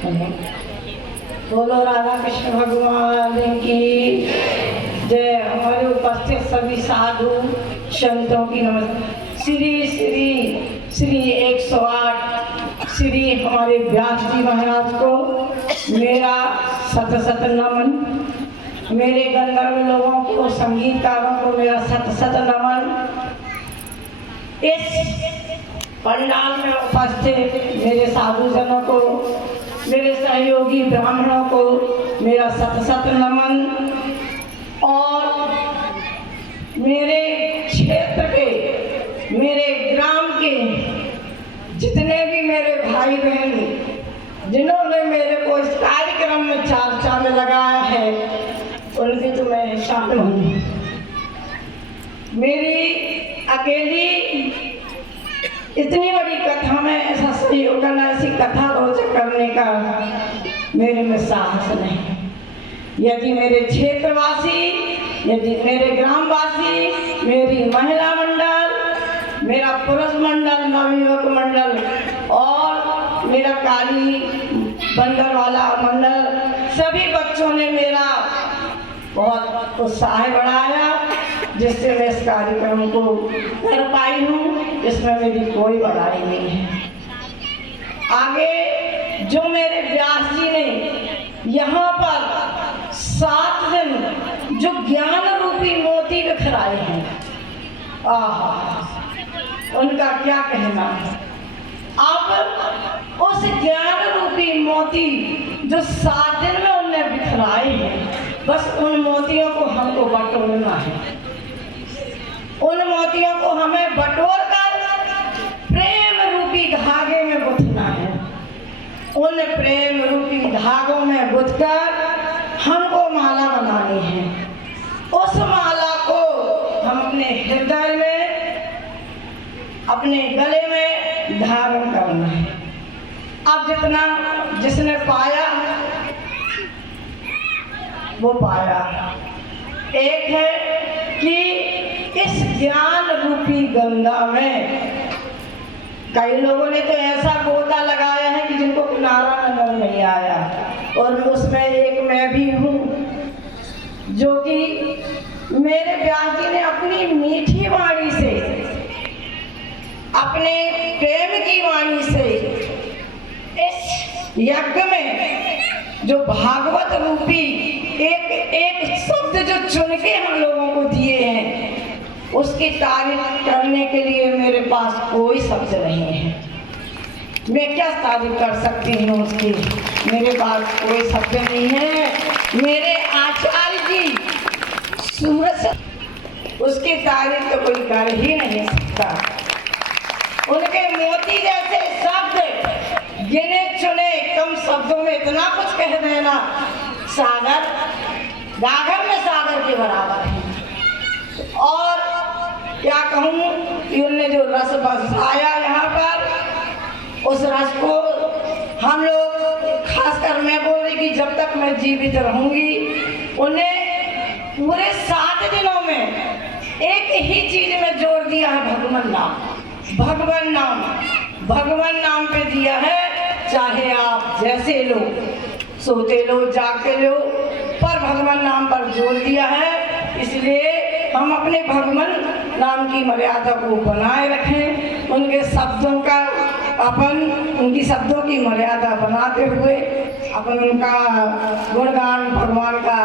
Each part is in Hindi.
बोलो राधा कृष्ण भगवान की जय। हमारे उपस्थित सभी साधु संतों की नमस्ते। श्री श्री श्री 108 श्री हमारे व्यास जी महाराज को मेरा सत सत नमन। मेरे गंधर्व लोगों को, संगीतकारों को मेरा सत सत नमन। इस पंडाल में उपस्थित मेरे साधुजनों को, मेरे सहयोगी ब्राह्मणों को मेरा सत सत नमन। और मेरे क्षेत्र के, मेरे ग्राम के जितने भी मेरे भाई बहन जिन्होंने मेरे को इस कार्यक्रम में चर्चा में लगाया है, उनकी तो मैं शामिल हूँ। मेरी अकेली इतनी बड़ी कथा में ऐसा सहयोग करना, ऐसी कथा रोचक करने का मेरे में साहस नहीं। यदि मेरे क्षेत्रवासी, यदि मेरे ग्रामवासी, मेरी महिला मंडल, मेरा पुरुष मंडल, नवयुवक मंडल और मेरा काली बंदर वाला मंडल, सभी बच्चों ने मेरा बहुत उत्साह बढ़ाया, जिससे मैं इस कार्यक्रम को कर पाई हूँ। इसमें मेरी कोई बड़ाई नहीं है। आगे जो मेरे व्यास जी ने यहाँ पर 7 दिन जो ज्ञान रूपी मोती बिखराए हैं, उनका क्या कहना। अब उस ज्ञान रूपी मोती जो 7 दिन में उनने बिखराए हैं, बस उन मोतियों को हमको बटोरना है। उन मोतियों को हमें बटोर कर प्रेम रूपी धागे में गुथना है। उन प्रेम रूपी धागों में गुथकर हमको माला बनानी है। उस माला को हम अपने हृदय में, अपने गले में धारण करना है। अब जितना जिसने पाया वो पाया। एक है कि इस ज्ञान रूपी गंगा में कई लोगों ने तो ऐसा गोता लगाया है कि जिनको किनारा नजर नहीं आया, और उसमें एक मैं भी हूँ, जो कि मेरे व्यास जी ने अपनी मीठी वाणी से, अपने प्रेम की वाणी से इस यज्ञ में जो भागवत रूपी एक एक शब्द जो चुन के हम लोगों को दिए हैं, उसकी तारीफ करने के लिए मेरे पास कोई शब्द नहीं है। मैं क्या तारीफ कर सकती हूँ उसकी, मेरे पास कोई शब्द नहीं है। मेरे आचार्य जी सूरज, उसकी तारीफ तो कोई कर ही नहीं सकता। उनके मोती जैसे शब्द गिने चुने कम शब्दों में इतना कुछ कह देना, सागर गागर में सागर के बराबर है। और क्या कहूँ कि उनने जो रस बरसाया यहाँ पर, उस रस को हम लोग, खासकर मैं बोल रही कि जब तक मैं जीवित रहूंगी, उन्हें पूरे 7 दिनों में एक ही चीज में जोड़ दिया है, भगवान नाम। भगवान नाम, भगवान नाम पे दिया है। चाहे आप जैसे लो, सोते लो, जागते लो, पर भगवान नाम पर जोड़ दिया है। इसलिए हम अपने भगवान नाम की मर्यादा को बनाए रखें। उनके शब्दों का उनकी शब्दों की मर्यादा बनाते हुए अपन उनका गुणगान भगवान का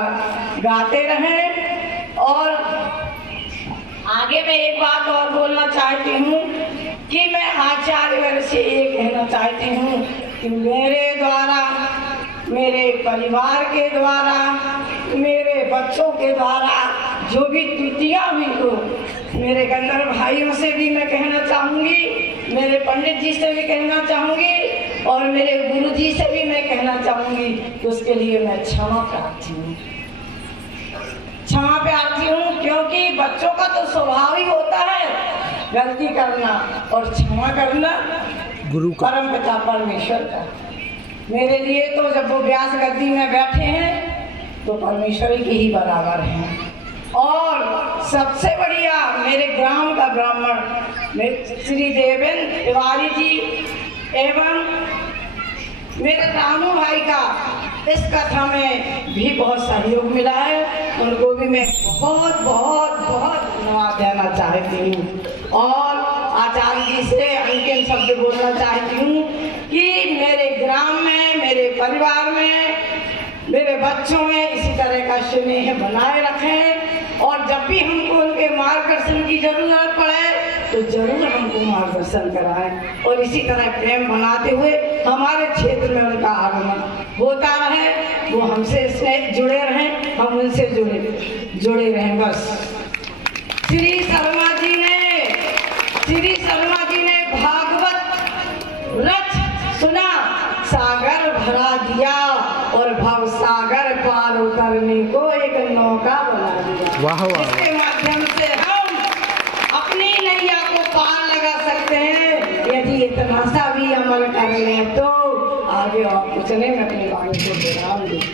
गाते रहें। और आगे मैं एक बात और बोलना चाहती हूँ कि मैं आचार्य से ये कहना चाहती हूँ कि मेरे द्वारा, मेरे परिवार के द्वारा, मेरे बच्चों के द्वारा जो भी त्रुटियाँ हुई हो, मेरे गंधर्व भाइयों से भी मैं कहना चाहूँगी, मेरे पंडित जी से भी कहना चाहूँगी, और मेरे गुरु जी से भी मैं कहना चाहूँगी कि उसके लिए मैं क्षमा प्रार्थी हूँ। क्षमा प्रार्थी हूँ क्योंकि बच्चों का तो स्वभाव ही होता है गलती करना, और क्षमा करना गुरु का, परम पिता परमेश्वर का। मेरे लिए तो जब वो व्यास गद्दी में बैठे हैं तो परमेश्वर की ही बराबर हैं। और सबसे बढ़िया मेरे ग्राम का ब्राह्मण श्री देवेंद्र तिवारी जी एवं मेरे रामू भाई का इस कथा में भी बहुत सहयोग मिला है, उनको भी मैं बहुत बहुत बहुत धन्यवाद देना चाहती हूँ। और आचार्य जी से अंतिम शब्द बोलना चाहती हूँ कि मेरे ग्राम में, मेरे परिवार में, मेरे बच्चों में इसी तरह का स्नेह बनाए रखें और जब भी हमको उनके मार्गदर्शन की जरूरत पड़े तो जरूर हमको मार्गदर्शन कराएं और इसी तरह प्रेम बनाते हुए हमारे क्षेत्र में उनका आगमन होता रहे, वो हमसे स्नेह जुड़े रहें, हम उनसे जुड़े रहें बस। श्री शर्मा जी ने भागवत रच सुना, सागर भरा दिया और भव सागर पार उतरने को एक नौका बना दिया। वाह वाह। इसके माध्यम से हम अपनी नैया को पार लगा सकते हैं। यदि इतना सा भी अमल कर लें तो आगे और कुछ नहीं, अपनी वाणी को विराम दें।